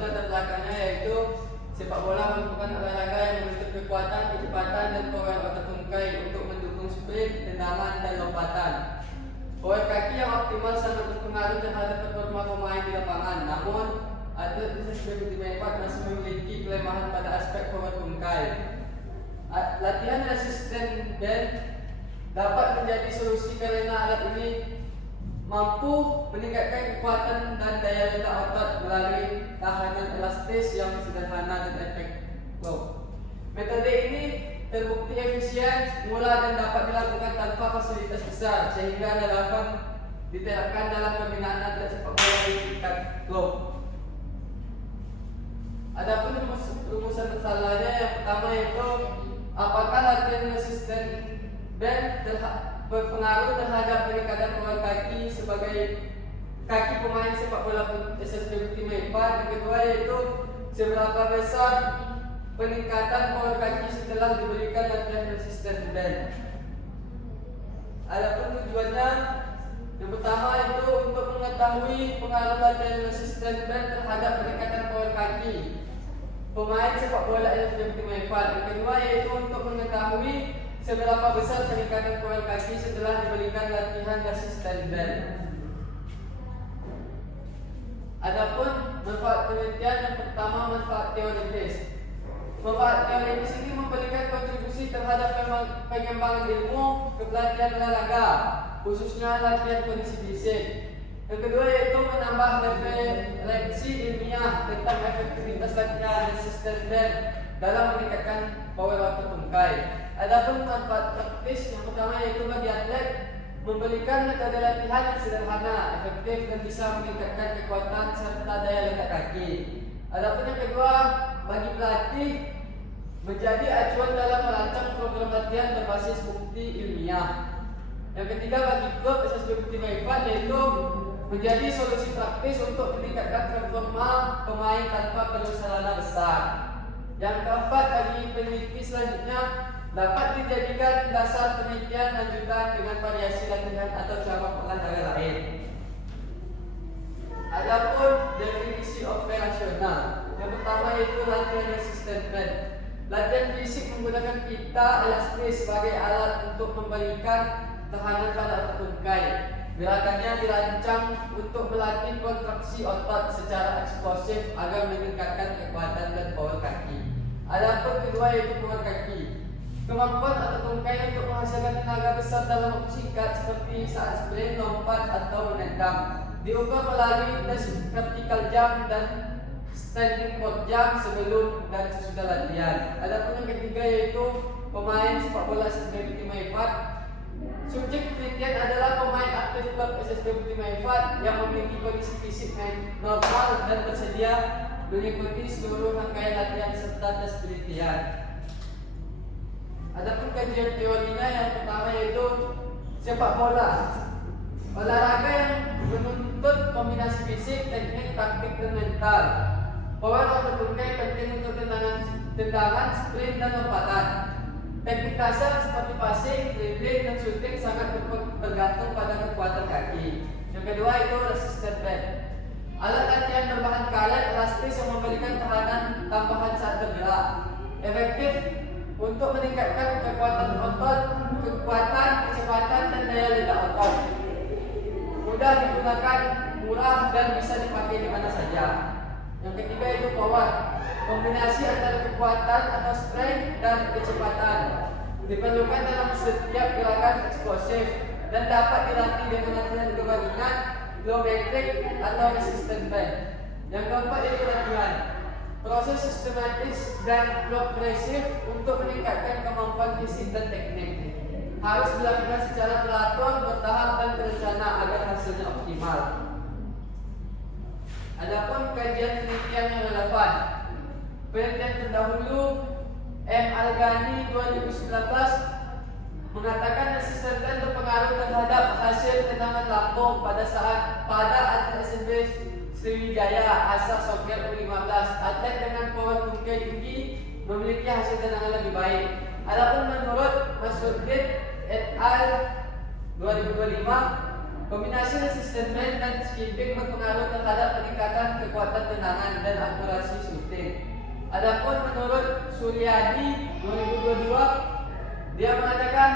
latar belakangnya yaitu sepak bola merupakan olahraga yang menuntut kekuatan, kecepatan, dan power otot tungkai untuk mendukung sprint, tendangan, dan lompatan. Power kaki yang optimal sangat berpengaruh terhadap performa pemain di lapangan. Namun, atlet SSB Putih masih memiliki kelemahan pada aspek power tungkai. Latihan resisten band dapat menjadi solusi karena alat ini mampu meningkatkan kekuatan dan daya ledak otot melalui tahanan elastis yang sederhana dan efektif. Metode ini terbukti efisien, murah, dan dapat dilakukan tanpa fasilitas besar sehingga relevan diterapkan dalam pembinaan atlet sepak bola di tingkat klub. Adapun rumusan masalahnya yang pertama yaitu apakah latihan resisten band berpengaruh terhadap peningkatan power kaki sebagai kaki pemain sepak bola SSB Putih Maipat. Yang kedua yaitu seberapa besar peningkatan power kaki setelah diberikan latihan resisten band. Adapun tujuannya yang pertama itu untuk mengetahui pengaruh latihan resisten band terhadap peningkatan power kaki pemain sepak bola SSB Putih Maipat. Yang kedua yaitu untuk mengetahui seberapa besar peningkatan power kaki setelah diberikan latihan resisten band. Adapun manfaat penelitian yang pertama, manfaat teoritis. Manfaat teoritis ini memberikan kontribusi terhadap pengembangan ilmu kepelatihan olahraga, khususnya latihan kondisi fisik. Yang kedua yaitu menambah referensi ilmiah tentang efektivitas latihan resisten band dalam meningkatkan power otot tungkai. Adapun manfaat praktis yang pertama yaitu bagi atlet memberikan metode latihan yang sederhana, efektif, dan bisa meningkatkan kekuatan serta daya ledak kaki. Adapun yang kedua bagi pelatih menjadi acuan dalam merancang program latihan berbasis bukti ilmiah. Yang ketiga bagi klub SSB Putih Maipat yaitu menjadi solusi praktis untuk meningkatkan performa pemain tanpa perlu sarana besar. Yang keempat bagi peneliti selanjutnya dapat dijadikan dasar penelitian lanjutan dengan variasi latihan atau cabang olahraga lain. Adapun definisi operasional, yang pertama yaitu latihan resisten band. Latihan fisik menggunakan pita elastis sebagai alat untuk memberikan tekanan pada otot tungkai. Gerakannya dirancang untuk melatih kontraksi otot secara eksplosif agar meningkatkan kekuatan dan power kaki. Adapun kedua yaitu power kaki. Kemampuan otot tungkai untuk menghasilkan tenaga besar dalam waktu singkat seperti saat sprint, lompat, atau menendang diukur melalui tes vertical jump dan standing board jump sebelum dan sesudah latihan. Adapun yang ketiga yaitu pemain sepak bola SSB Putih Maipat. Subjek penelitian adalah pemain aktif klub SSB Putih Maipat yang memiliki kondisi fisik normal dan bersedia mengikuti seluruh rangkaian latihan serta tes penelitian. Adapun kajian teorinya yang pertama yaitu sepak bola, olahraga yang menuntut kombinasi fisik, teknik, taktik, dan mental. Power otot tungkai penting untuk tendangan, sprint, dan lompatan. Teknik dasar seperti passing, dribbling, dan shooting sangat bergantung pada kekuatan kaki. Yang kedua itu resisten band. Alat latihan berbahan karet elastis yang memberikan tahanan tambahan saat bergerak. Efektif untuk meningkatkan kekuatan otot, kekuatan, kecepatan, dan daya ledak otot. Mudah digunakan, murah, dan bisa dipakai di mana saja. Yang ketiga itu power. Kombinasi antara kekuatan atau strength dan kecepatan diperlukan dalam setiap gerakan eksplosif dan dapat dilatih dengan latihan gabungan, plyometric atau resistant band. Yang keempat itu latihan. Proses sistematis dan progresif untuk meningkatkan kemampuan fisik dan teknik. Harus dilakukan secara teratur, bertahap, dan terencana agar hasilnya optimal. Adapun kajian penelitian yang relevan. Penelitian terdahulu M. Al-Ghani 2019 mengatakan resisten band berpengaruh terhadap hasil tendangan lambung pada atlet SSB Sriwijaya asal Songket U15. Atlet dengan power tungkai tinggi memiliki hasil tendangan lebih baik. Adapun menurut Masudin et al. 2025, Kombinasi resisten band dan skipping berpengaruh terhadap peningkatan kekuatan tendangan dan akurasi shooting. Adapun menurut Suryadi 2022, dia mengatakan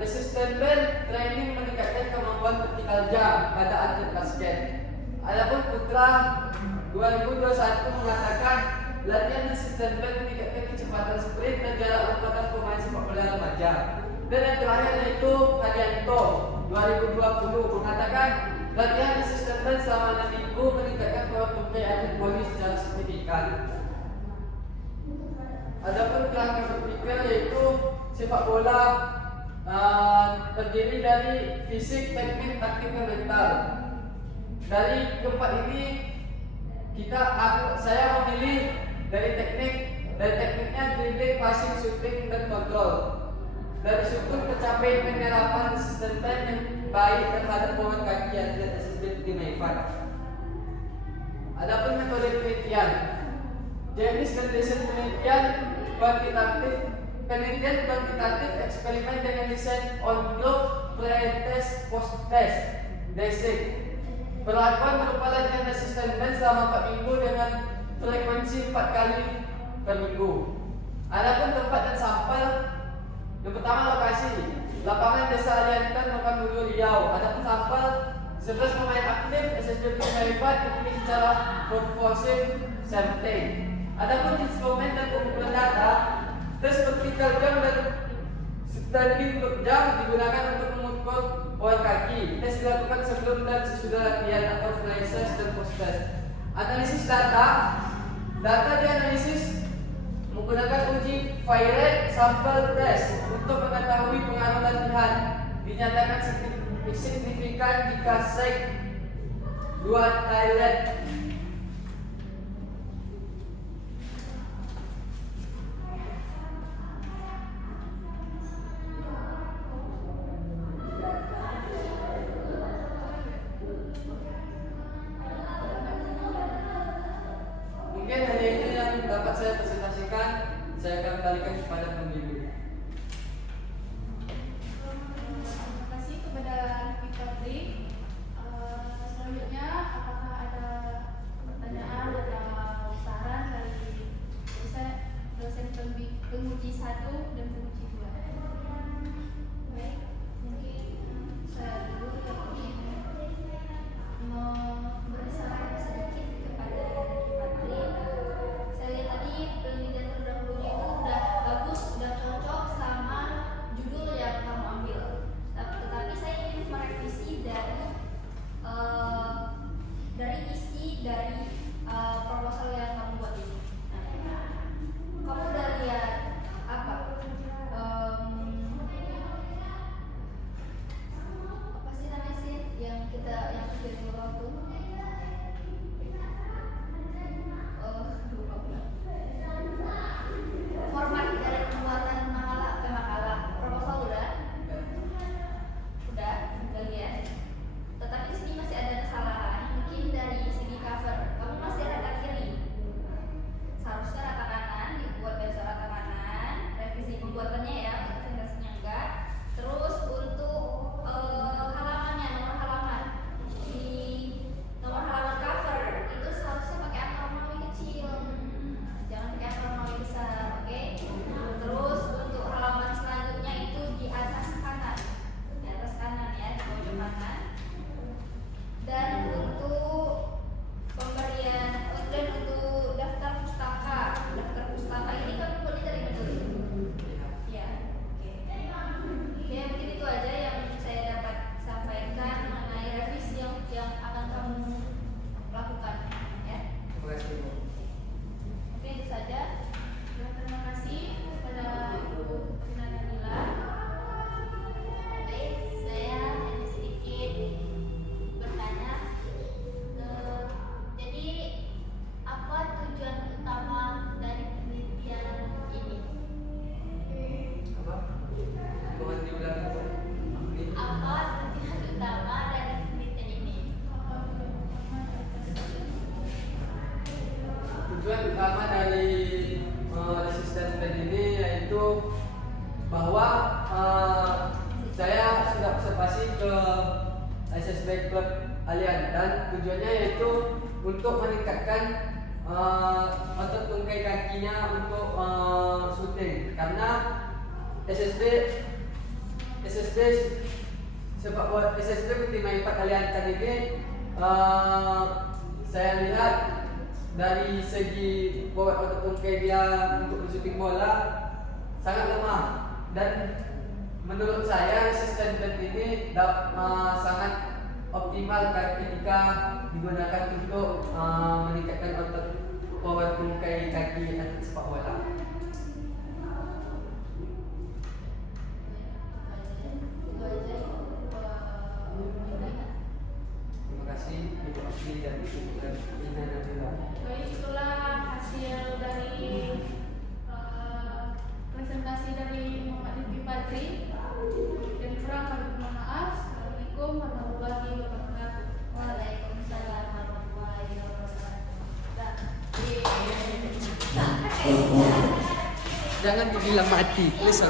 resisten band training meningkatkan kemampuan vertikal jump pada atlet basket. Adapun Putra 2021 mengatakan latihan resisten band meningkatkan kecepatan sprint dan jarak lompatan pemain sepak bola remaja. Dan yang terakhir yaitu Hadianto 2020 mengatakan latihan resisten band selama 6 minggu meningkatkan power tungkai atlet voli secara signifikan. Adapun kerangka berpikir yaitu sepak bola terdiri dari fisik, teknik, taktik, dan mental. Dari keempat ini saya memilih dari tekniknya dribbling, passing, shooting, dan kontrol. Dari situ tercapai penyerapan resisten band yang baik terhadap bawaan kaki atlet SSB 5. Adapun metode penelitian, jenis dan desain penelitian kuantitatif eksperimen dengan desain on group pre-test post-test desain. Perlakuan berupa latihan resisten band selama 4 minggu dengan frekuensi 4 kali per minggu. Adapun tempat dan sampel, yang pertama lokasi, lapangan Desa Aliantan, Pekanbaru, Riau. Adapun sampel 11 pemain aktif SSB 5 dipilih secara purposive sampling. Adapun instrumen dan pengumpulan data, tes vertikal jam dan standing jam digunakan untuk mengukur power kaki. Tes dilakukan sebelum dan sesudah latihan atau pre-test dan post-test. Analisis data dianalisis menggunakan uji Fire sampel test untuk mengetahui pengaruh latihan. Dinyatakan signifikan jika sek 2 Thailand. Mungkin hanya itu yang dapat saya presentasikan. Saya akan kembalikan kepada pembimbing. Terima kasih kepada Fikri. Selanjutnya, apakah ada pertanyaan atau saran dari dosen penguji 1 dan penguji 2? Baik, mungkin saya dulu yang ingin memberi saran sedikit kepada Fikri. Saya lihat tadi penelitian terdahulunya itu udah bagus, udah cocok sama judul yang kamu ambil. Tetapi saya ingin merevisi dari isi dari proposal yang kamu buat ini. Kamu udah lihat apa? Apa sih namanya sih yang jadi waktu? Format dari pembuatan makalah proposal udah lihat. Tetapi di sini masih ada kesalahan. Mungkin dari segi cover kamu masih rata kiri. Seharusnya rata kanan, dibuat besok rata kanan. Revisi pembuatannya ya, untuk presentasinya enggak. Terus untuk halamannya, nomor halaman di nomor halaman cover itu seharusnya pakai angka Romawi kecil. Jangan pakai angka Romawi besar, oke? Terus untuk halaman selanjutnya itu di atas kanan ya, di pojok kanan. Dan untuk pemberian outline untuk daftar pustaka ini kan buatnya dari mana dulu? Ya, oke. Oke, mungkin itu aja yang saya dapat sampaikan mengenai revisi yang akan kamu lakukan, ya. Terima kasih, Bu. Oke, itu saja. Terima kasih kepada Ibu Rina Danila. Baik, saya hanya sedikit bertanya. Jadi, apa tujuan utama dari penelitian ini? Apa? Mohon diulangi, Bu. Apa tujuan utama dari penelitian ini? Tujuan utama dari resisten band ini yaitu bahwa saya sudah observasi ke SSB Club Aliantan. Tujuannya yaitu untuk meningkatkan otot tungkai kakinya untuk syuting, karena SSB sepak bola SSB Ultimate Impact Aliantan ini saya lihat dari segi power otot tungkai dia untuk syuting bola sangat lemah, dan menurut saya resisten band ini sangat optimal ketika digunakan untuk meningkatkan otot power tungkai kaki atlet sepak bola. Terima kasih Ibu Asli dan Ibu Ina Nabila. Baik, itulah hasil dari presentasi dari Muhammad Rifki Fadri. Dan kurang kami mohon maaf. Assalamualaikum warahmatullahi wabarakatuh. Waalaikumsalam warahmatullahi wabarakatuh. Jangan dibilang mati, please.